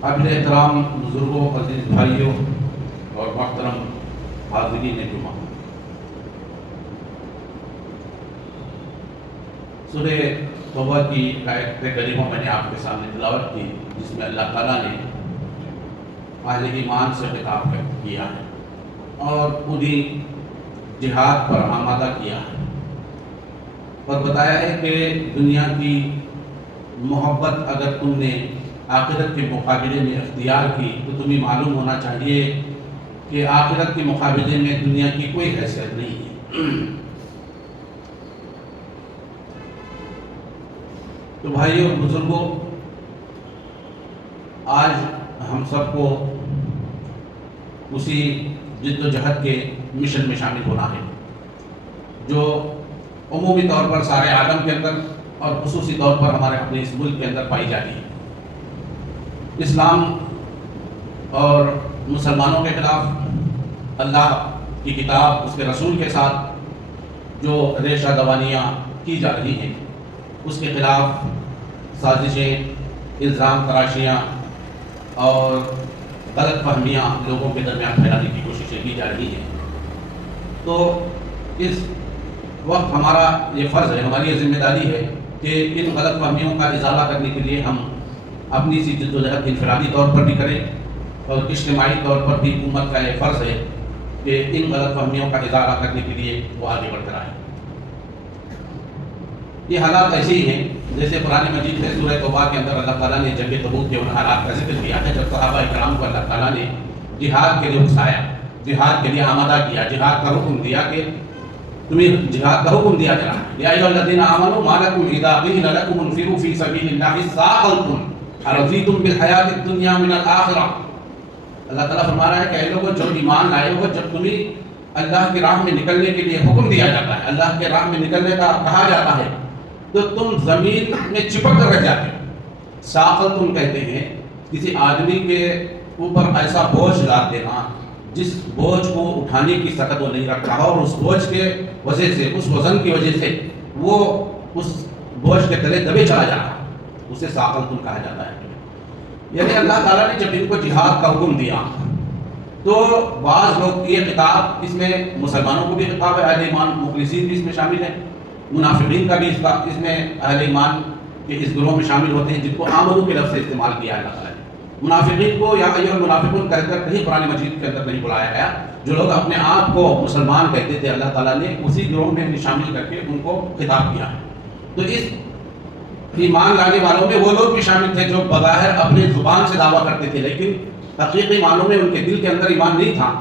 قابل احترام بزرگوں، عزیز بھائیوں اور محترم حاضرین جمعہ، سورہ توبہ کی آیت کریمہ میں نے آپ کے سامنے تلاوت کی، جس میں اللہ تعالیٰ نے اہل ایمان سے خطاب کیا ہے اور انہیں جہاد پر آمادہ کیا ہے اور بتایا ہے کہ دنیا کی محبت اگر تم نے آخرت کے مقابلے میں اختیار کی تو تمہیں معلوم ہونا چاہیے کہ آخرت کے مقابلے میں دنیا کی کوئی حیثیت نہیں ہے۔ تو بھائیوں اور بزرگوں، آج ہم سب کو اسی جد و جہد کے مشن میں شامل ہونا ہے جو عمومی طور پر سارے عالم کے اندر اور خصوصی طور پر ہمارے اپنے اس ملک کے اندر پائی جاتی ہے۔ اسلام اور مسلمانوں کے خلاف اللہ کی کتاب، اس کے رسول کے ساتھ جو ریشہ دوانیاں کی جا رہی ہیں، اس کے خلاف سازشیں، الزام تراشیاں اور غلط فہمیاں لوگوں کے درمیان پھیلانے کی کوششیں کی جا رہی ہیں۔ تو اس وقت ہمارا یہ فرض ہے، ہماری یہ ذمہ داری ہے کہ ان غلط فہمیوں کا ازالہ کرنے کے لیے ہم اپنی سی جد و جہد انفرادی طور پر بھی کریں اور اجتماعی طور پر بھی حکومت کا یہ فرض ہے کہ ان غلط فہمیوں کا ازالہ کرنے کے لیے وہ آگے بڑھ کر آئیں۔ یہ حالات ایسے ہی ہیں جیسے قرآن مجید میں سورہ توبہ کے اندر اللہ تعالیٰ نے جنگ تبوک کے ان حالات کا ذکر کیا ہے جب صحابہ کرام کو اللہ تعالیٰ نے جہاد کے لیے اکسایا، جہاد کے لیے آمادہ کیا، جہاد کا حکم دیا کہ تمہیں جہاد کا حکم دیا جا رہا ہے۔ یا ایھا الذین آمنوا ما لکم اذا قیل لکم انفروا فی سبیل اللہ ثاقلتم ارضیتم بالحیاۃ الدنیا من الآخرہ۔ اللہ تعالیٰ فرما رہا ہے کہ اے لوگوں جو ایمان لائے ہو، جب تمہیں اللہ کی راہ میں نکلنے کے لیے حکم دیا جاتا ہے، اللہ کے راہ میں نکلنے کا کہا جاتا ہے، تو تم زمین میں چپک کر رہ جاتے ہو۔ ثاقلتم کہتے ہیں کسی آدمی کے اوپر ایسا بوجھ ڈال دینا جس بوجھ کو اٹھانے کی طاقت وہ نہیں رکھ رہا اور اس بوجھ کے وجہ سے، اس وزن کی وجہ سے وہ اس بوجھ کے تلے دبے چلا جا رہا، اسے ثاقلتم کہا جاتا ہے۔ یعنی اللہ تعالیٰ نے جب ان کو جہاد کا حکم دیا تو بعض لوگ، یہ خطاب اس میں مسلمانوں کو بھی خطاب ہے، اہل ایمان مخلصین بھی اس میں شامل ہیں، منافقین کا بھی اس میں اہل ایمان کے اس گروہ میں شامل ہوتے ہیں جن کو آمنو کے لفظ سے استعمال کیا جاتا ہے۔ منافقین کو یا ایھا المنافقون کہہ کر کہیں قرآن مجید کے اندر نہیں بلایا گیا۔ جو لوگ اپنے آپ کو مسلمان کہتے تھے، اللہ تعالیٰ نے اسی گروہ میں شامل کر کے ان کو خطاب کیا ہے۔ تو اس ایمان لانے والوں میں وہ لوگ بھی شامل تھے جو بظاہر اپنے زبان سے دعویٰ کرتے تھے لیکن حقیقی معنوں میں ان کے دل کے اندر ایمان نہیں تھا،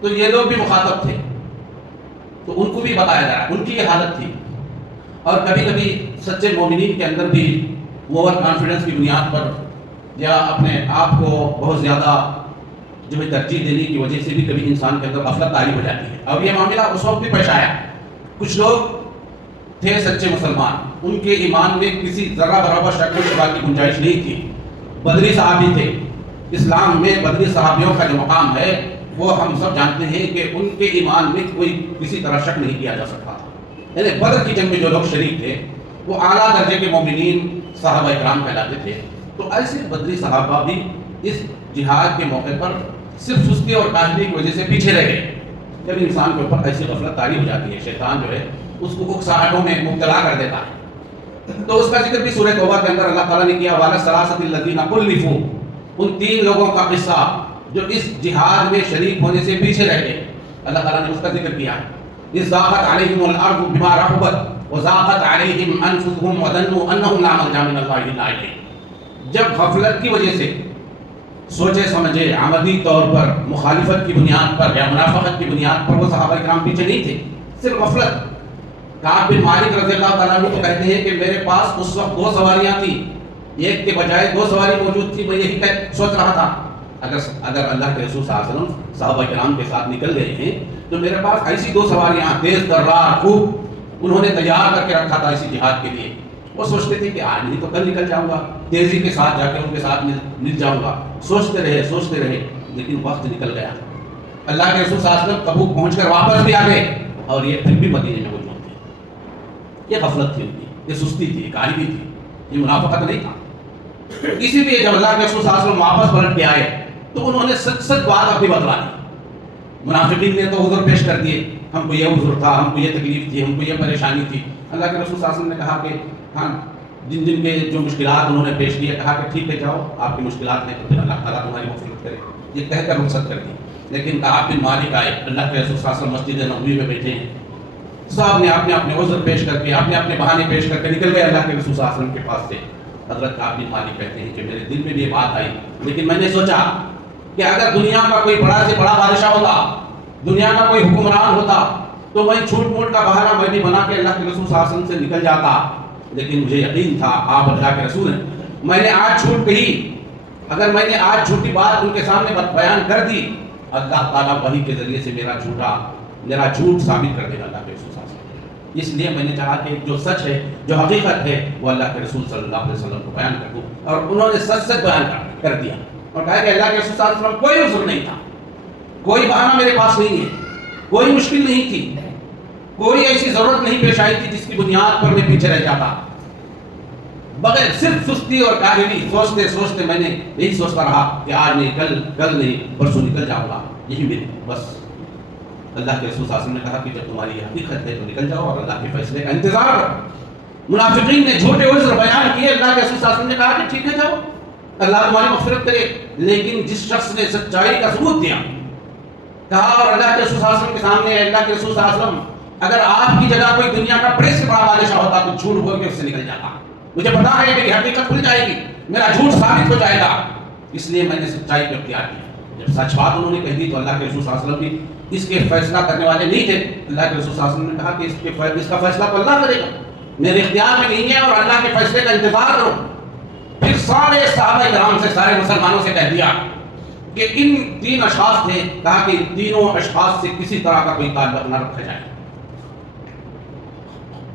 تو یہ لوگ بھی مخاطب تھے، تو ان کو بھی بتایا جا رہا ہے، ان کی یہ حالت تھی۔ اور کبھی کبھی سچے مومنین کے اندر بھی اوور کانفیڈنس کی بنیاد پر یا اپنے آپ کو بہت زیادہ جو ہے ترجیح دینے کی وجہ سے بھی کبھی انسان کے اندر غفلت طاری ہو جاتی ہے۔ اب یہ معاملہ اس وقت بھی پیش آیا، کچھ لوگ تھے سچے مسلمان، ان کے ایمان میں کسی ذرہ برابر شک و شبہ کی گنجائش نہیں تھی، بدری صحابی تھے۔ اسلام میں بدری صحابیوں کا جو مقام ہے وہ ہم سب جانتے ہیں کہ ان کے ایمان میں کوئی کسی طرح شک نہیں کیا جا سکتا تھا۔ یعنی بدر کی جنگ میں جو لوگ شریک تھے وہ اعلیٰ درجے کے مومنین صحابہ کرام کہلاتے تھے۔ تو ایسے بدری صحابہ بھی اس جہاد کے موقع پر صرف سستی اور کاہلی کی وجہ سے پیچھے رہ گئے۔ جب انسان کے اوپر ایسی غفلت طاری ہو جاتی ہے، شیطان جو ہے اس کو اکساہٹوں میں مبتلا کر دیتا ہے۔ تو اس کا ذکر بھی سورہ توبہ کے اندر اللہ تعالیٰ نے کیا، وَعَلَى الثَّلَاثَةِ الَّذِينَ خُلِّفُوا، ان 3 لوگوں کا قصہ جو اس جہاد میں شریک ہونے سے پیچھے رہ گئے، اللہ تعالیٰ نے اس کا ذکر کیا ہے۔ إِذْ ضَاقَتْ عَلَيْهِمُ الْأَرْضُ بِمَا رَحُبَتْ وَضَاقَتْ عَلَيْهِمْ أَنفُسُهُمْ وَظَنُّوا أَنَّهُمْ لَا مَلْجَأَ مِنَ اللَّهِ إِلَّا إِلَيْهِ، جب غفلت کی وجہ سے سوچے سمجھے عملی طور پر مخالفت کی بنیاد پر یا منافقت کی بنیاد پر وہ صحابہ کرام پیچھے نہیں تھے، صرف غفلت۔ کعب بن مالک رضی اللہ تعالیٰ عنہ تو کہتے ہیں کہ میرے پاس اس وقت 2 سواریاں تھیں، ایک کے بجائے 2 سواری موجود تھی، میں یہی سوچ رہا تھا اگر اللہ کے رسول صلی اللہ علیہ وسلم صحابہ کرام کے ساتھ نکل گئے ہیں تو میرے پاس ایسی 2 سواریاں تیز ترار خوب انہوں نے تیار کر کے رکھا تھا اسی جہاد کے لیے۔ وہ سوچتے تھے کہ آج نہیں تو کل نکل جاؤں گا، تیزی کے ساتھ جا کے ان کے ساتھ مل جاؤں گا۔ سوچتے رہے لیکن وقت نکل گیا۔ اللہ کے رسول صلی اللہ علیہ وسلم تبوک پہنچ کر واپس بھی آ گئے اور یہ پھر بھی مدینے میں موجود تھے۔ یہ غفلت تھی ان کی، یہ سستی تھی، یہ کاہلی تھی، یہ منافقت نہیں تھا۔ اللہ تعالیٰ نے فرمایا وَعَلَى الثَّلَاثَةِ الَّذِينَ خُلِّفُوا، ان 3 لوگوں کا قصہ جو اس جہاد میں شریک ہونے سے پیچھے رہ گئے، اللہ تعالیٰ نے اس کا ذکر کیا ہے۔ اسی لیے جب اللہ کے رسول صلی اللہ علیہ وسلم واپس پلٹ کے آئے تو انہوں نے سچ سچ بات اپنی بتلا دی۔ منافقین نے تو عذر پیش کر دیے، ہم کو یہ عذر تھا، ہم کو یہ تکلیف تھی، ہم کو یہ پریشانی تھی۔ اللہ کے رسول صلی اللہ علیہ وسلم نے کہا کہ ہاں جن جن کے جو مشکلات انہوں نے پیش کیے، کہا کہ ٹھیک ہے جاؤ، آپ کی مشکلات نہیں تو پھر اللہ تعالیٰ تمہاری مغفرت کرے، یہ کہہ کر رخصت کر دی۔ لیکن کعب بن مالک آئے، اللہ کے رسول صلی اللہ علیہ وسلم مسجد نبوی میں بیٹھے ہیں، سب نے اپنے عذر پیش کر کے، اپنے بہانے پیش کر کے نکل گئے اللہ کے رسول صلی اللہ علیہ وسلم کے پاس سے۔ حضرت کعب بن مالک کہتے ہیں کہ میرے دل میں بھی یہ بات آئی، لیکن میں نے سوچا کہ اگر دنیا کا کوئی بڑا سے بڑا بادشاہ ہوتا، دنیا کا کوئی حکمران ہوتا تو میں چھوٹ موٹ کا بہانہ میں بھی بنا کے اللہ کے رسول صلی اللہ علیہ وسلم سے نکل جاتا، لیکن مجھے یقین تھا آپ اللہ کے رسول ہیں۔ میں نے آج جھوٹ کہی، اگر میں نے آج جھوٹی بات ان کے سامنے بیان کر دی، اللہ تعالیٰ وحی کے ذریعے سے میرا جھوٹ ثابت کر دے گا اللہ کے رسول صلی اللہ علیہ وسلم۔ اس لیے میں نے چاہا کہ جو سچ ہے، جو حقیقت ہے، وہ اللہ کے رسول صلی اللہ علیہ وسلم کو بیان کر دوں، اور انہوں نے سچ بیان کر دیا اور کہا کہ اللہ کے رسول صلی اللہ علیہ وسلم کوئی عذر نہیں تھا، کوئی بہانہ میرے پاس نہیں ہے، کوئی مشکل نہیں تھی، کوئی ایسی ضرورت نہیں پیش آئی تھی جس کی بنیاد پر میں پیچھے رہ جاتا۔ بغیر صرف سستی اور کاہلی سوچتے سوچتے میں نے یہی سوچتا رہا کہ آج نہیں، کل نہیں، پرسوں نکل جاؤں گا، یہی میری بس۔ اللہ کے رسول صلی اللہ علیہ وسلم نے کہا کہ جب تمہاری حقیقت ہے تو نکل جاؤ اور اللہ کے فیصلے کا انتظار کرو۔ منافقین نے جھوٹے عذر بیان کیے، اللہ کے رسول صلی اللہ علیہ وسلم نے کہا کہ ٹھیک ہے جاؤ، اللہ تمہاری مغفرت کرے۔ لیکن جس شخص نے سچائی کا ثبوت دیا، کہا اور اللہ کے رسول صلی اللہ علیہ وسلم کے سامنے، اللہ کے رسول صلی اللہ علیہ وسلم اگر آپ کی جگہ کوئی دنیا کا بڑے سے بڑا بادشاہ ہوتا تو جھوٹ بول کے اس سے نکل جاتا، مجھے پتا ہے میری حقیقت کھل جائے گی، میرا جھوٹ ثابت ہو جائے گا، اس لیے میں نے سچائی کو اختیار کیا۔ جب سچ بات انہوں نے کہہ دی تو اللہ کے رسول صلی اللہ علیہ وسلم بھی اس کے فیصلہ کرنے والے نہیں تھے۔ اللہ کے رسول صلی اللہ علیہ وسلم نے کہا کہ اس کا فیصلہ تو اللہ کرے گا، میرے اختیار میں نہیں ہے، اور اللہ کے فیصلے کا انتظار کرو۔ پھر سارے صحابہ کرام سے، سارے مسلمانوں سے کہہ دیا کہ ان تین اشخاص تھے، کہا کہ ان تینوں اشخاص سے کسی طرح کا کوئی تعلق نہ رکھا جائے۔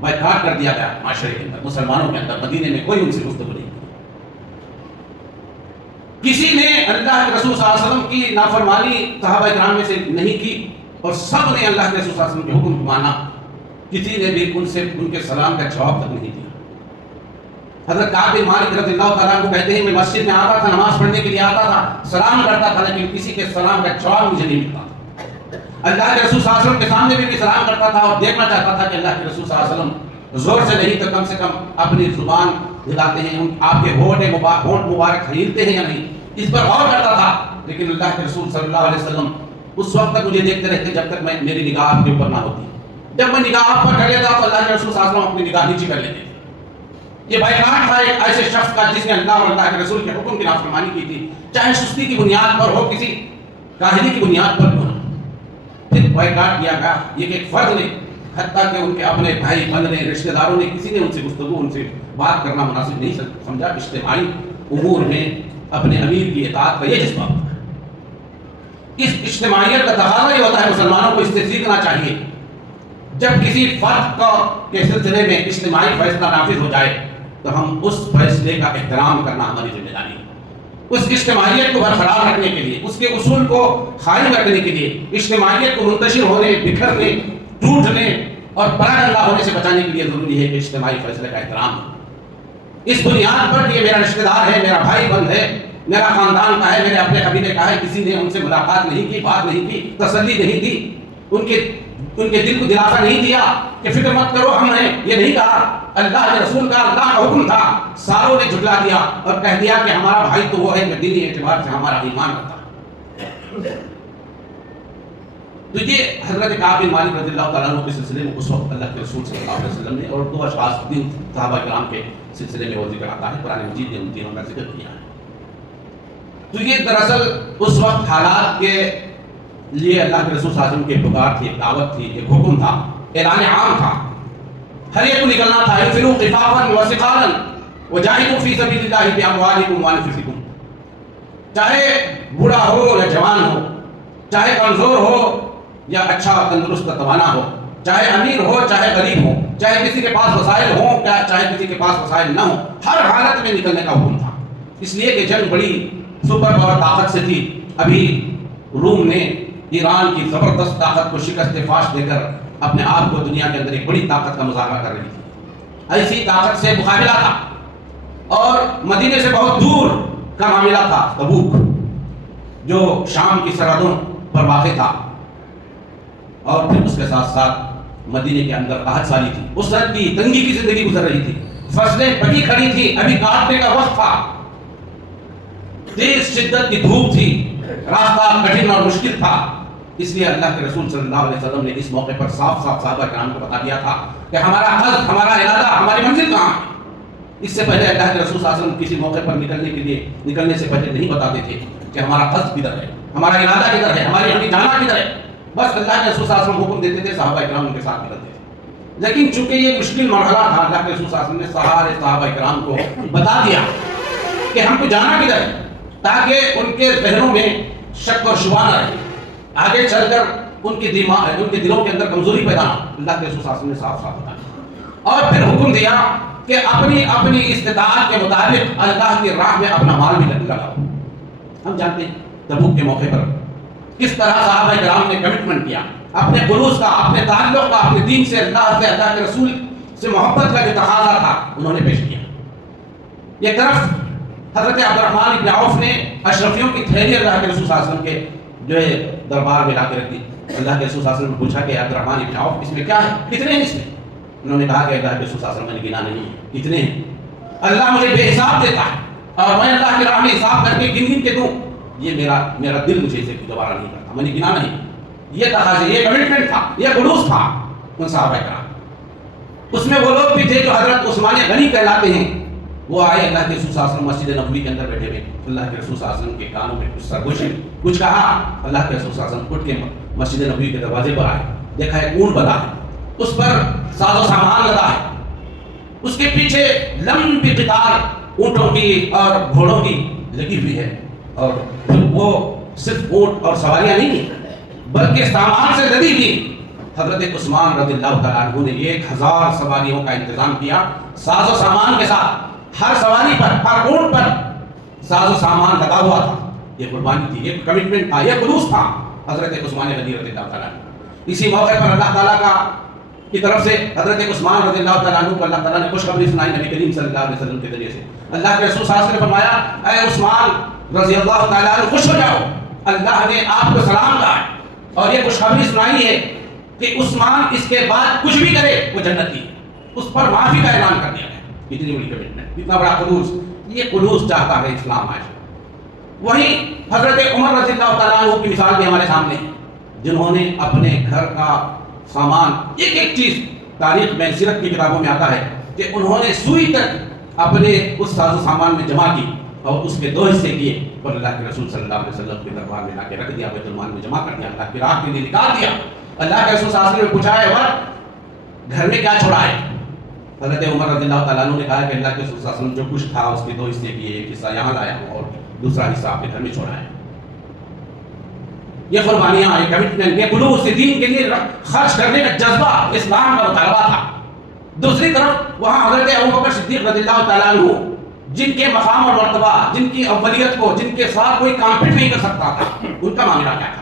بائیکاٹ کر دیا گیا معاشرے کے اندر، مسلمانوں کے اندر، مدینے میں کوئی ان سے گفتگو نہیں کی۔ کسی نے اللہ کے رسول صلی اللہ علیہ وسلم کی نافرمانی صحابہ کرام میں سے نہیں کی، اور سب نے اللہ کے رسول صلی اللہ علیہ وسلم کے حکم کو مانا۔ کسی نے بھی ان کے سلام کا جواب تک نہیں دیا۔ حضرت کعب بن مالک رضی اللہ تعالیٰ عنہ کہتے ہیں میں مسجد میں آتا تھا، نماز پڑھنے کے لیے آتا تھا، سلام کرتا تھا، لیکن کسی کے سلام کا جواب مجھے نہیں ملتا۔ اللہ کے رسول صلی اللہ علیہ وسلم کے سامنے بھی سلام کرتا تھا اور دیکھنا چاہتا تھا کہ اللہ کے رسول صلی اللہ علیہ وسلم زور سے نہیں تو کم سے کم اپنی زبان ہلاتے ہیں، آپ کے ہونٹ مبارک ہلتے ہیں یا نہیں، اس پر غور کرتا تھا۔ لیکن اللہ کے رسول صلی اللہ علیہ وسلم اس وقت تک مجھے دیکھتے رہتے جب تک میری نگاہ آپ کے اوپر نہ ہوتی۔ جب میں نگاہ آپ پر کر لیتا تو اللہ کے رسول صلی اللہ علیہ وسلم اپنی نگاہ نیچے کر لیتے۔ یہ بائیکاٹ تھا ایک ایسے شخص کا جس نے اللہ اور اللہ کے رسول کے حکم کی نافرمانی کی تھی، چاہے سستی کی بنیاد پر ہو، کسی کاہلی کی بنیاد پر ہو۔ پھر بائیکاٹ کیا گیا، یہ کہ ایک فرد نے، حتیٰ کہ ان کے اپنے بھائی بندے رشتہ داروں نے، کسی نے ان سے گفتگو، ان سے بات کرنا مناسب نہیں سمجھا۔ اجتماعی امور میں اپنے امیر کی اطاعت کا یہ جذبہ، اس اجتماعیت کا تقاضا یہ ہوتا ہے، مسلمانوں کو اس سے سیکھنا چاہیے۔ جب کسی فرد کے سلسلے میں اجتماعی فیصلہ نافذ ہو جائے تو ہم اس فیصلے کا احترام کرنا ہماری ذمہ داری ہے۔ اس اجتماعیت کو برقرار رکھنے کے لیے، اس کے اصول کو قائم رکھنے کے لیے، اجتماعیت کو منتشر ہونے، بکھرنے، ٹوٹنے اور پراگندہ ہونے سے بچانے کے لیے ضروری ہے کہ اجتماعی فیصلے کا احترام ہو۔ اس بنیاد پر کہ یہ میرا رشتہ دار ہے، میرا بھائی بند ہے، میرا خاندان کا ہے، میرے اپنے قبیلے کا ہے، کسی نے ان سے ملاقات نہیں کی، بات نہیں کی، تسلی نہیں دی، ان کے دل کو دلاسا نہیں دیا کہ فکر مت کرو ہم ہیں، یہ نہیں کہا۔ اللہ کے رسول کا، اللہ کا حکم تھا، ساروں نے جھٹلا دیا اور کہہ دیا کہ ہمارا بھائی تو وہ ہے جو دینی اعتبار سے ہمارا ایمان رکھتا ہے۔ تو یہ حضرت کعب بن مالک رضی اللہ تعالیٰ عنہ کے سلسلے میں اس وقت اللہ کے رسول صلی اللہ علیہ وسلم نے، اور دو اشخاص تین صحابہ کرام کے سلسلے میں وہ ذکر آتا ہے، قرآن مجید نے ان تینوں کا ذکر کیا ہے۔ تو یہ دراصل اس وقت حالات کے لیے اللہ کے رسول صلی اللہ علیہ وسلم کی پکار تھی، ایک دعوت تھی، ایک حکم تھا، اعلان عام تھا، ہر ایک کو نکلنا تھا۔ انفروا خفافا وثقالا وجاہدوا فی سبیل اللہ باموالکم وانفسکم۔ چاہے بوڑھا ہو یا جوان ہو، چاہے کمزور ہو یا اچھا تندرست توانا ہو، چاہے امیر ہو چاہے غریب ہو، چاہے کسی کے پاس وسائل ہوں چاہے کسی کے پاس وسائل نہ ہوں، ہر حالت میں نکلنے کا حکم تھا۔ اس لیے کہ جنگ بڑی سپر پاور طاقت سے تھی۔ ابھی روم نے ایران کی زبردست طاقت کو شکست فاش دے کر اپنے آپ کو دنیا کے اندر ایک بڑی طاقت کا مظاہرہ کر رہی تھی۔ ایسی طاقت سے مقابلہ تھا، اور مدینے سے بہت دور کا معاملہ تھا تبوک، جو شام کی سرحدوں پر واقع تھا، اور پھر اس کے ساتھ ساتھ مدینے کے اندر قحط سالی تھی، اسرت کی تنگی کی زندگی گزر رہی تھی، فصلیں پکی کھڑی تھی، ابھی کاٹنے کا وقت تھا، تیز شدت کی دھوپ تھی، راستہ کٹھن اور مشکل تھا۔ اس لیے اللہ کے رسول صلی اللہ علیہ وسلم نے اس موقع پر صاف صاف صحابہ کرام کو بتا دیا تھا کہ ہمارا قصد، ہمارا ارادہ، ہماری منزل کہاں ہے۔ اس سے پہلے اللہ کے رسول صلی اللہ علیہ وسلم کسی موقع پر نکلنے سے پہلے نہیں بتاتے تھے کہ ہمارا قصد کدھر ہے، ہمارا ارادہ کدھر ہے، ہمیں جانا کدھر ہے۔ بس اللہ کے رسول صلی اللہ علیہ وسلم حکم دیتے تھے، صحابہ کرام ان کے ساتھ نکلتے تھے۔ لیکن چونکہ یہ مشکل مرحلہ تھا، اللہ کے رسول صلی اللہ علیہ وسلم نے سارے صحابہ کرام کو بتا دیا کہ ہم کو جانا کدھر ہے، تاکہ ان کے ذہنوں میں شک اور شبہ نہ رہے، آگے چل کر ان کے دلوں کے اندر کمزوری پیدا نہ۔ اللہ کے رسول صلی اللہ علیہ وسلم نے صاف صاف بتایا اور پھر حکم دیا کہ اپنی استطاعت کے مطابق اللہ کی راہ میں اپنا مال بھی لگاؤ۔ ہم جانتے ہیں تبوک کے موقع پر کس طرح صحابہ کرام نے کمٹمنٹ کیا، اپنے خلوص کا، اپنے تعلق کا، اپنے دین سے، اللہ کے رسول سے محبت کا جو تقاضا تھا انہوں نے پیش کیا۔ ایک طرف حضرت عبدالرحمن بن عوف نے اشرفیوں کی تھیلی اللہ کے رسول صلی اللہ علیہ وسلم کے جو ہے دربار میں لا کے رکھ دی۔ اللہ کے رسول صلی اللہ علیہ وسلم نے پوچھا کہ عبدالرحمن بن عوف اس میں کیا ہے، کتنے ہیں اس میں؟ انہوں نے کہا کہ اللہ کے رسول صلی اللہ علیہ وسلم نے گنا نہیں ہے، اتنے ہیں، اللہ مجھے بے حساب دیتا ہے اور میں اللہ کے راہ میں حساب کر کے گن کے دوں، یہ میرا دل مجھے اسے دوبارہ نہیں کرتا، میں نے گنا نہیں۔ یہ تقاضے، یہ کمٹمنٹ تھا، یہ خلوص تھا ان صحابہ کرام۔ اس میں وہ لوگ بھی تھے جو حضرت عثمان غنی کہلاتے ہیں، وہ آئے اللہ کے رسول صلی اللہ علیہ وسلم مسجد نبوی کے اندر بیٹھے ہوئے، اللہ کے رسول صلی اللہ علیہ وسلم کے کانوں میں کچھ سرگوشی کچھ کہا۔ اللہ کے رسول صلی اللہ علیہ وسلم اٹھ کے مسجد نبوی کے دروازے پر آئے، دیکھا ایک اونٹ بنا ہے، اس پر ساز و سامان لگا ہے، اس کے پیچھے لمبی قطار اونٹوں کی اور گھوڑوں کی لگی ہوئی ہے، اور وہ صرف اونٹ اور سواریاں نہیں ہیں بلکہ سامان سے لدی ہوئی۔ حضرت عثمان رضی اللہ تعالیٰ عنہ نے 1000 سواریوں کا انتظام کیا، ساز و سامان کے ساتھ، ہر سواری پر، ہر اونٹ پر ساز و سامان لگا ہوا تھا۔ یہ قربانی تھی، یہ کمٹمنٹ تھا، یہ خلوص تھا حضرت عثمان غنی رضی اللہ تعالیٰ عنہ۔ اسی موقع پر اللہ تعالیٰ کی طرف سے حضرت عثمان رضی اللہ تعالیٰ عنہ کو اللہ تعالیٰ نے خوشخبری سنائی نبی کریم صلی اللہ علیہ وسلم کے ذریعے سے۔ اللہ کے رسول صلی اللہ علیہ وسلم نے فرمایا، اے عثمان رضی اللہ تعالیٰ عنہ خوش ہو جاؤ، اللہ نے آپ کو سلام کہا ہے اور یہ خوشخبری سنائی ہے کہ عثمان اس کے بعد کچھ بھی کرے وہ جنتی ہے، اس پر معافی کا اعلان کر دیا گیا۔ اتنی بڑی کمٹمنٹ، اتنا بڑا خلوص، یہ خلوص چاہتا ہے اسلام آج۔ وہیں حضرت عمر رضی اللہ تعالیٰ عنہ کی مثال بھی ہمارے سامنے ہے، جنہوں نے اپنے گھر کا سامان، ایک ایک چیز تاریخ میں، سیرت کی کتابوں میں آتا ہے کہ انہوں نے سوئی تک اپنے اس ساز و سامان میں جمع کی اور اس کے 2 حصے کیے اور اللہ کے رسول صلی اللہ علیہ وسلم کے دربار میں لا کے رکھ دیا، بیت المال میں جمع کر دیا، اللہ کی راہ کے لیے نکال دیا۔ اللہ کے رسول صلی اللہ علیہ وسلم نے پوچھا ہے عمر گھر میں کیا چھوڑا ہے؟ حضرت عمر رضی اللہ تعالیٰ عنہ نے کہا کہ اللہ کے رسول صلی اللہ علیہ وسلم جو کچھ تھا اس کے 2 حصے کیے، ایک حصہ یہاں لایا ہوں اور دوسرا حصہ اپنے گھر میں چھوڑا ہے۔ یہ قربانیاں، یہ کمٹمنٹ، یہ خلوص دین کے لیے خرچ کرنے کا جذبہ اسلام کا مطالبہ تھا۔ دوسری طرف وہاں حضرت ابوبکر صدیق رضی اللہ تعالیٰ عنہ، جن کے مقام اور مرتبہ، جن کی اولیت کو، جن کے ساتھ کوئی کامپیٹ نہیں کر سکتا تھا، ان کا معاملہ کیا تھا؟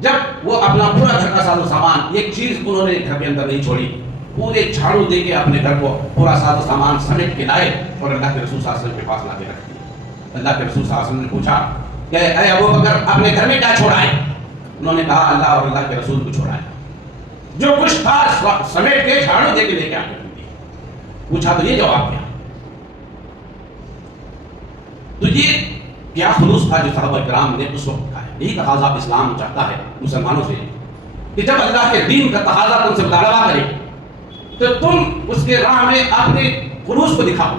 جب وہ اپنا پورا گھر کا ساز و سامان، ایک چیز انہوں نے گھر کے اندر نہیں چھوڑی، پورے جھاڑو دے کے اپنے گھر کو پورا ساز و سامان سمیٹ کے لائے اور اللہ کے رسول صلی اللہ علیہ وسلم کے پاس لا کے رکھ دیا۔ اللہ کے رسول صلی اللہ علیہ وسلم نے پوچھا کہ اے ابوبکر اپنے گھر میں کیا چھوڑا ہے؟ انہوں نے کہا اللہ اور اللہ کے رسول کو چھوڑا ہے، جو کچھ تھا سمیٹ کے جھاڑو دے کے لے کے آ گئے۔ پوچھا تو یہ جواب کیا؟ تو یہ کیا خلوص تھا جو صحابہ کرام نے اس وقت کہا ہے۔ یہی تقاضا اسلام چاہتا ہے مسلمانوں سے کہ جب اللہ کے دین کا تقاضا تم سے مطالبہ کرے تو تم اس کے راہ میں اپنے خلوص کو دکھاؤ۔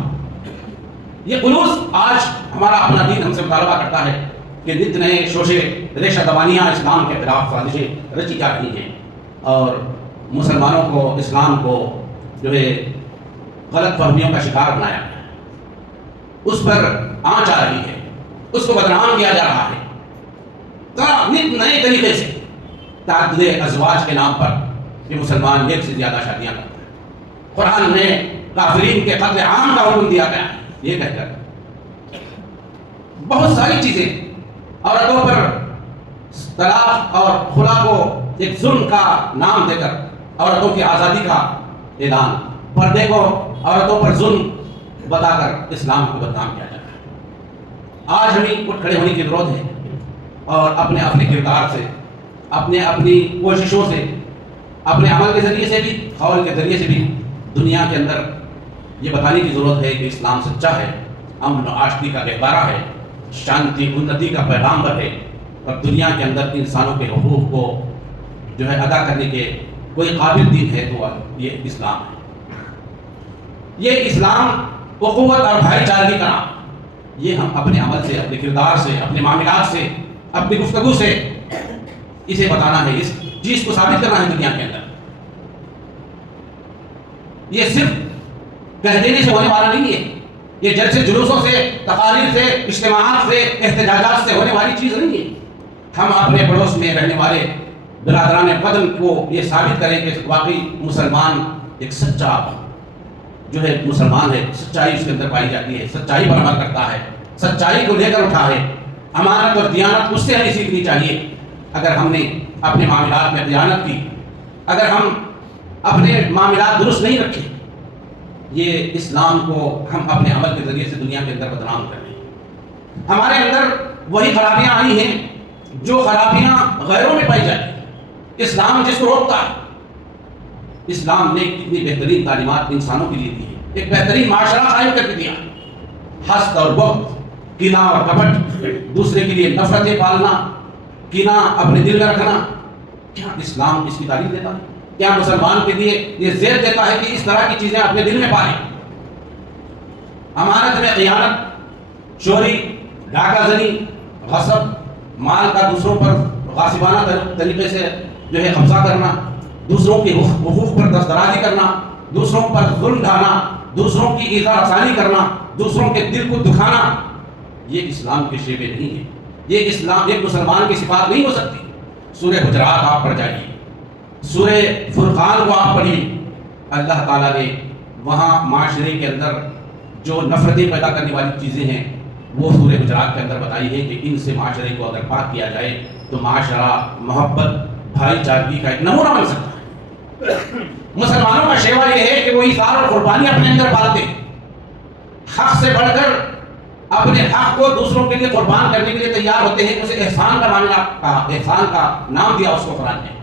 یہ خلوص آج ہمارا اپنا دین ہم سے مطالبہ کرتا ہے کہ نت نئے شوشے ریشہ دوانیاں اسلام کے خلاف سازشیں رچی جا رہی ہیں اور مسلمانوں کو، اسلام کو جو ہے غلط فہمیوں کا شکار بنایا گیا ہے، اس پر آنچ آ رہی ہے، اس کو بدنام کیا جا رہا ہے نت نئے طریقے سے، تعدد ازواج کے نام پر کہ مسلمان 1 سے زیادہ شادیاں کرتے ہیں۔ قرآن میں کافرین کے قتل عام کا حکم دیا گیا ہے، یہ کہہ کر بہت ساری چیزیں، عورتوں پر طلاق اور خلا کو ایک ظلم کا نام دے کر عورتوں کی آزادی کا اعلان، پردے کو عورتوں پر ظلم بتا کر اسلام کو بدنام کیا جاتا ہے۔ آج ہمیں اٹھ کھڑے ہونے کی ضرورت ہے اور اپنے کردار سے، اپنی کوششوں سے، اپنے عمل کے ذریعے سے بھی، قول کے ذریعے سے بھی دنیا کے اندر یہ بتانے کی ضرورت ہے کہ اسلام سچا ہے، امن و آشتی کا گہوارہ ہے، شانتی انتی کا پیغامبر ہے، اور دنیا کے اندر انسانوں کے حقوق کو جو ہے ادا کرنے کے کوئی قابل دین ہے تو یہ اسلام ہے۔ یہ اسلام اخوت اور بھائی چارگی کا نام، یہ ہم اپنے عمل سے، اپنے کردار سے، اپنے معاملات سے، اپنی گفتگو سے اسے بتانا ہے، اس چیز کو ثابت کرنا ہے دنیا کے اندر۔ یہ صرف کہہ دینے سے ہونے والا نہیں ہے، یہ جلسے جلوسوں سے، تقاریر سے، اجتماعات سے، احتجاجات سے ہونے والی چیز نہیں ہے۔ ہم اپنے پڑوس میں رہنے والے برادران وطن کو یہ ثابت کریں کہ واقعی مسلمان ایک سچا جو ہے مسلمان ہے، سچائی اس کے اندر پائی جاتی ہے، سچائی پر عمل کرتا ہے، سچائی کو لے کر اٹھا ہے۔ امانت اور دیانت اس سے ہمیں سیکھنی چاہیے۔ اگر ہم نے اپنے معاملات میں دیانت کی، اگر ہم اپنے معاملات درست نہیں رکھے، یہ اسلام کو ہم اپنے عمل کے ذریعے سے دنیا کے اندر بدنام کر رہے ہیں۔ ہمارے اندر وہی خرابیاں آئی ہیں جو خرابیاں غیروں میں پائی جاتی ہیں۔ اسلام جس کو روکتا ہے، اسلام نے کتنی بہترین تعلیمات انسانوں کے لیے دی ہے، ایک بہترین معاشرہ قائم کر کے دیا۔ حسد اور بغض، کینہ اور کپٹ، دوسرے کے لیے نفرتیں پالنا، کینہ اپنے دل میں رکھنا، کیا اسلام اس کی تعلیم دیتا ہے؟ کیا مسلمان کے لیے یہ زیر دیتا ہے کہ اس طرح کی چیزیں اپنے دل میں پالیں؟ امانت میں خیانت، چوری، ڈاکہ زنی، غصب، مال کا دوسروں پر غاصبانہ طریقے سے جو ہے قبضہ کرنا، دوسروں کے حقوق پر دسترازی کرنا، دوسروں پر ظلم ڈھانا، دوسروں کی ایذا رسانی کرنا، دوسروں کے دل کو دکھانا، یہ اسلام کے شیوے نہیں ہے۔ یہ اسلام ایک مسلمان کی صفات نہیں ہو سکتی۔ سورہ حجرات آپ پڑھ جائیے، سورہ فرقان کو آپ پڑھیے، اللہ تعالیٰ نے وہاں معاشرے کے اندر جو نفرتیں پیدا کرنے والی چیزیں ہیں وہ سورہ حجرات کے اندر بتائی ہے کہ ان سے معاشرے کو اگر پاک کیا جائے تو معاشرہ محبت، بھائی چارگی کا ایک نمونہ بن سکتا ہے۔ مسلمانوں کا شیوا یہ ہے کہ وہ ایثار اور قربانی اپنے اندر پالتے ہیں، حق سے بڑھ کر اپنے حق کو دوسروں کے لیے قربان کرنے کے لیے تیار ہوتے ہیں۔ اسے احسان کا معاملہ کہا، احسان کا نام دیا اس کو قرآن نے۔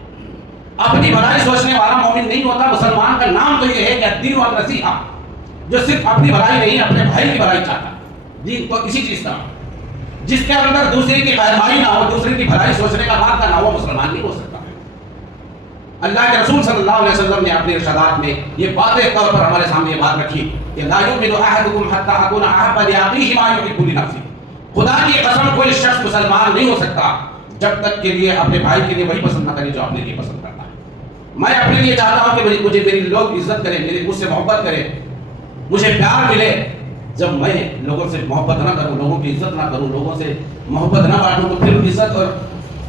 اپنی بھلائی سوچنے والا مومن نہیں ہوتا۔ مسلمان کا نام تو یہ ہے کہ الدین والنصیحہ، جو صرف اپنی بھلائی نہیں اپنے بھائی کی بھلائی چاہتا۔ دین تو اسی چیز کا، جس کے اندر دوسرے کی خیرخواہی نہ ہو، دوسرے کی بھلائی سوچنے کا بات کا نہ ہو، مسلمان نہیں ہو سکتا۔ اللہ کے رسول صلی اللہ علیہ وسلم نے اپنے ارشادات میں یہ واضح طور پر ہمارے سامنے یہ بات رکھی کہ لا یؤمن احدکم حتی اکون احب لاخیہ ما یحب لنفسہ۔ خدا کی قسم کوئی شخص مسلمان نہیں ہو سکتا جب تک کے لیے اپنے بھائی کے لیے وہی پسند نہ کرے جو اپنے لیے پسند کرتا ہے۔ میں اپنے لیے چاہتا ہوں کہ مجھے میری لوگ عزت کریں، مجھ سے محبت کریں، مجھے پیار ملے۔ جب میں لوگوں سے محبت نہ کروں، لوگوں کی عزت نہ کروں، لوگوں سے محبت نہ بانٹوں، تو پھر عزت اور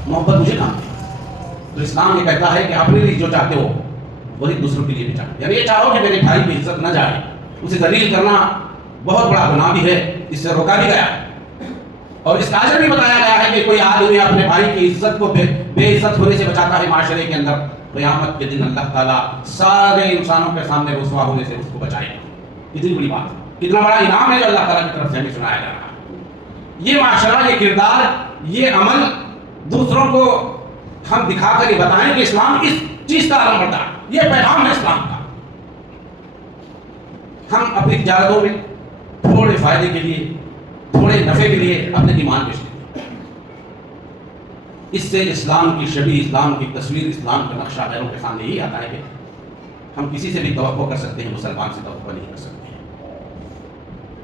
محبت مجھے کہاں ہے؟ تو اسلام یہ کہتا ہے کہ اپنے لیے جو چاہتے ہو وہی دوسروں کے لیے بھی چاہتے، یعنی یہ چاہو کہ میرے بھائی کی عزت نہ جائے، اسے ذلیل کرنا بہت بڑا گناہ بھی ہے، اس سے روکا بھی گیا ہے۔ اور اس کا اجر بھی بتایا گیا ہے کہ کوئی آدمی اپنے بھائی کی عزت کو بے عزت ہونے سے بچاتا ہے معاشرے کے اندر، قیامت کے دن اللہ تعالیٰ سارے انسانوں کے سامنے رسوا ہونے سے اس کو بچائے گا۔ کتنی بڑی بات ہے، کتنا بڑا انعام ہے جو اللہ تعالیٰ کی طرف سے ہمیں سنایا جا رہا ہے۔ یہ معاشرہ، یہ کردار، یہ عمل دوسروں کو ہم دکھا کر یہ بتائیں کہ اسلام اس چیز کا علم بردار ہے، یہ پیغام ہے اسلام کا۔ ہم اپنی تجارتوں میں تھوڑے فائدے کے لیے، تھوڑے نفع کے لیے اپنے ایمان بیچ لیتے ہیں۔ اس سے اسلام کی شبیہ، اسلام کی تصویر، اسلام کا نقشہ غیروں کے سامنے یہی آتا ہے کہ ہم کسی سے بھی توقع کر سکتے ہیں، مسلمان سے توقع نہیں کر سکتے ہیں۔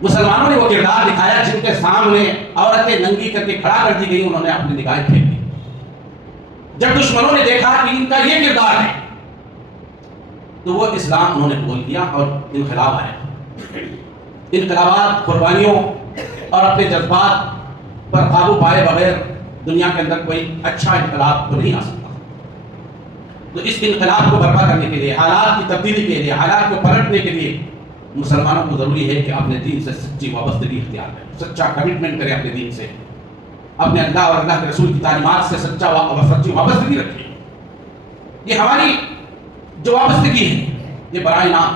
مسلمانوں نے وہ کردار دکھایا جن کے سامنے عورتیں ننگی کر کے کھڑا کر دی گئی، انہوں نے اپنی نگاہیں پھینک دی۔ جب دشمنوں نے دیکھا کہ ان کا یہ کردار ہے تو وہ اسلام انہوں نے قبول کیا اور انقلاب آیا۔ انقلابات، قربانیوں اور اپنے جذبات پر قابو پائے بغیر دنیا کے اندر کوئی اچھا انقلاب تو نہیں آ سکتا۔ تو اس انقلاب کو برپا کرنے کے لیے، حالات کی تبدیلی کے لیے، حالات کو پلٹنے کے لیے مسلمانوں کو ضروری ہے کہ اپنے دین سے سچی وابستگی اختیار کریں، سچا کمٹمنٹ کریں اپنے دین سے، اپنے اللہ اور اللہ کے رسول کی تعلیمات سے سچی وابستگی رکھیں۔ یہ ہماری جو وابستگی ہے یہ برائے نام،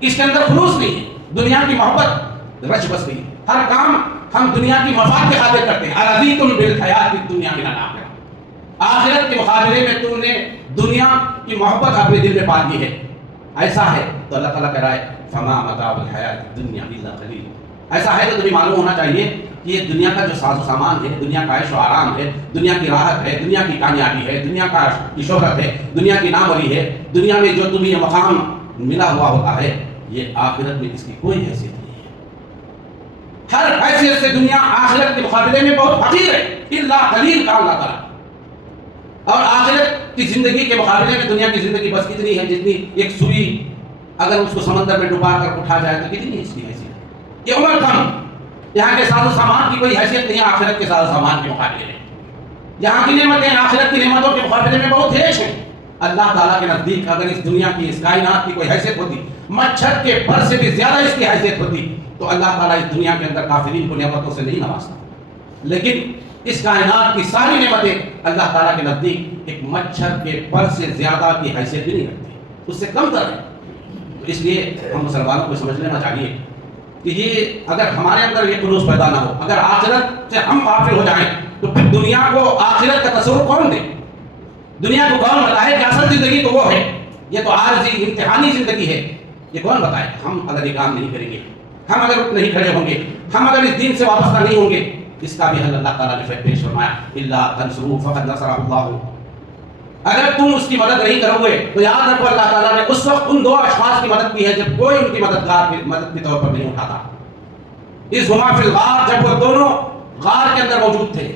اس کے اندر خلوص نہیں ہے، دنیا کی محبت رچ بس گئی. ہر کام ہم دنیا کی مفاد کے خاطر کرتے ہیں. اَرَضِيتُم بِالْحَيَاةِ الدُّنْيَا مِنَ الْآخِرَةِ. آخرت کے مقابلے میں تم نے دنیا کی محبت اپنے دل میں پال لی ہے. ایسا ہے تو اللہ تعالیٰ کہہ رہا ہے فَمَا مَتَاعُ الْحَيَاةِ الدُّنْيَا إِلَّا قَلِيلٌ. ایسا ہے تو تمہیں معلوم ہونا چاہیے کہ یہ دنیا کا جو ساز و سامان ہے، دنیا کا عیش و آرام ہے، دنیا کی راحت ہے، دنیا کی کامیابی ہے، دنیا کی شہرت ہے، دنیا کی ناموری ہے، دنیا میں جو تمہیں یہ مقام ملا ہوا ہوتا ہے، یہ آخرت میں اس کی کوئی حیثیت نہیں ہے. ہر حیثیت سے دنیا آخرت کے مقابلے میں بہت حقیر ہے. الا قلیل کا اللہ تعالیٰ. اور آخرت کی زندگی کے مقابلے میں دنیا کی زندگی بس کتنی ہے جتنی ایک سوئی اگر اس کو سمندر میں ڈبا کر اٹھا جائے تو کتنی ہے اس کی حیثیت. یہ عمر کم. یہاں کے ساز و سامان کی کوئی حیثیت نہیں ہے آخرت کے ساز و سامان کے مقابلے میں. یہاں کی نعمتیں آخرت کی نعمتوں کے مقابلے میں بہت ہیش ہیں. اللہ تعالیٰ کے نزدیک اگر اس دنیا کی اس کائنات کی کوئی حیثیت ہوتی، مچھر کے پر سے بھی زیادہ اس کی حیثیت ہوتی، تو اللہ تعالیٰ اس دنیا کے اندر کافرین کو نعمتوں سے نہیں نوازتا. لیکن اس کائنات کی ساری نعمتیں اللہ تعالیٰ کے نزدیک ایک مچھر کے پر سے زیادہ کی حیثیت بھی نہیں رکھتی، اس سے کم تر ہے. تو اس لیے ہم مسلمانوں کو سمجھ لینا چاہیے کہ یہ اگر ہمارے اندر یہ خلوص پیدا نہ ہو، اگر آخرت سے ہم غافل ہو جائیں تو پھر دنیا کو آخرت کا تصور کون دے؟ دنیا کو کون بتائے کہ اصل زندگی تو وہ ہے؟ یہ تو عارضی امتحانی زندگی ہے. یہ کون بتائے؟ ہم اگر یہ کام نہیں کریں گے، ہم اگر اٹھ نہیں کھڑے ہوں گے، ہم اگر اس دین سے وابستہ نہیں ہوں گے، اس کا بھی حل اللہ تعالیٰ نے پیش فرمایا الا تنصروہ فقد نصرہ اللہ. اگر تم اس کی مدد نہیں کرو گے تو یاد رکھو اللہ تعالیٰ نے اس وقت ان دو اشخاص کی مدد کی ہے جب کوئی ان کی مدد کے طور پر نہیں اٹھاتا. اس ہما فی الغار، جب وہ دونوں غار کے اندر موجود تھے.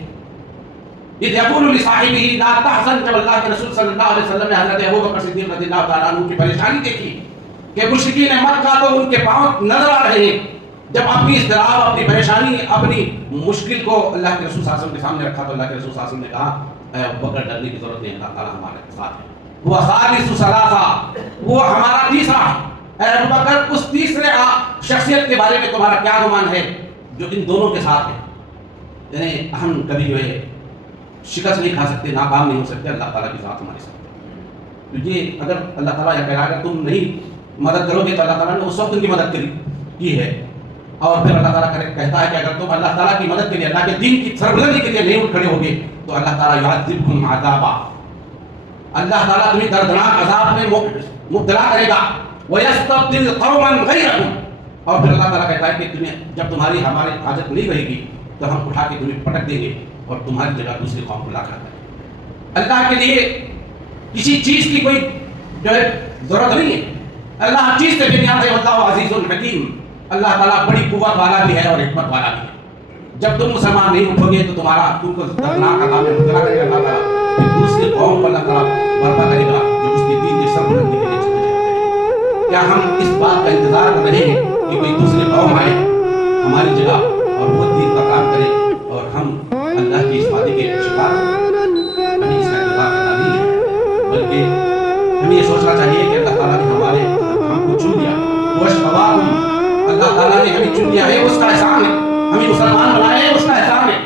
اذ یقول لصاحبہ لا تحزن، جب اللہ کے رسول صلی اللہ علیہ وسلم نے حضرت ابوبکر صدیق رضی اللہ تعالیٰ عنہ کی پریشانی دیکھی کہ مشرکین مکہ تو ان کے پاؤں نظر آ رہے ہیں. جب اپنی اضطراب، اپنی پریشانی، اپنی مشکل کو اللہ کے رسول صلی اللہ علیہ وسلم کے سامنے رکھا تو اللہ کے رسول صلی اللہ علیہ وسلم نے کہا اے ابوبکر ڈرنے کی ضرورت نہیں، اللہ تعالیٰ ہمارے ساتھ ہے. وہ ثالث ثلاثہ، وہ ہمارا تیسرا ہے. اے ابوبکر اس تیسرے شخصیت کے بارے میں تمہارا کیا گمان ہے جو ان دونوں کے ساتھ ہے؟ یعنی ہم کبھی جو ہے شکست نہیں کھا سکتے، ناکام نہیں ہو سکتے، اللہ تعالیٰ کی ذات ہمارے ساتھ ہے. تو یہ اگر اللہ تعالیٰ یہ کہہ رہا ہے تم نہیں مدد کرو گے تو اللہ تعالیٰ نے اس وقت ان کی مدد کی ہے. اور پھر اللہ تعالیٰ کہتا ہے کہ اگر تم اللہ تعالیٰ کی مدد کے لیے، اللہ کے دین کی سربلندی کے لیے نہیں اٹھ کھڑے ہوگے تو اللہ تعالیٰ یعذبکم عذابا، اللہ تعالیٰ تمہیں دردناک عذاب میں مبتلا کرے گا. وَيَسْتَبْدِلْ قَوْمًا غَيْرَكُمْ، اور پھر اللہ تعالیٰ کہتا ہے کہ تمہیں جب تمہاری ہماری حاجت نہیں رہے گی تو ہم اٹھا کے تمہیں پٹک دیں گے اور تمہاری جگہ دوسری قوم کو لا کر دیں گے. اللہ کے لیے کسی چیز کی کوئی جو ہے ضرورت نہیں ہے. اللہ ہر چیز سے بے نیاز ہے. واللہ عزیز الحکیم، اللہ تعالیٰ بڑی قوت والا بھی ہے اور حکمت والا بھی ہے. جب تم مسلمان نہیں اٹھو گے تو تم کو دردناک عذاب میں مبتلا کرے گا اللہ تعالیٰ. پھر دوسری قوم کو اللہ تعالیٰ برپا کرے گا جو اس کے دین کی سربلندی کے لیے چلے جاتے ہیں. کیا ہم اس بات کا انتظار کر رہے ہیں کہ کوئی دوسری قوم آئے ہماری جگہ اور وہ دین کا کام کرے اور ہم اللہ کی اس وعدے کے شکار ہمیں اس کا انتظار کرنا نہیں ہے، بلکہ ہمیں یہ سوچنا چاہیے کہ اللہ تعالیٰ نے ہم کو چن لیا. اللہ تعالیٰ نے ہمیں چن لیا ہے، اس کا احسان ہے. ہمیں مسلمان بنایا ہے، اس کا احسان ہے.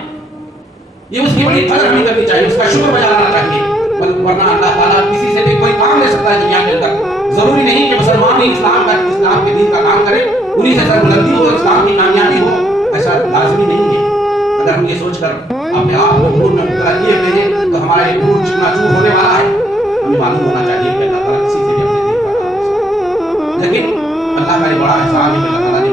یہ اس کی بڑی قدر ہمیں کرنی چاہیے، اس کا شکر بجا لانا چاہیے. ورنہ اللہ تعالیٰ کسی سے بھی کوئی کام لے سکتا ہے دنیا کے اندر. ضروری نہیں کہ مسلمان ہی اسلام کے دین کا کام کرے، انہی سے سربلندی ہو، اسلام کی کامیابی ہو، ایسا لازمی نہیں ہے. اگر ہم یہ سوچ کر اپنے آپ کو امور میں مبتلا کیے ہوئے ہیں تو ہمارے امور چکنا چور ہونے والا ہے. ہمیں معلوم ہونا چاہیے کہ اللہ تعالیٰ کسی سے بھی اپنے دین کا کام نہیں سکتا. لیکن اللہ کا یہ بڑا احسان ہے کہ اللہ تعالیٰ نے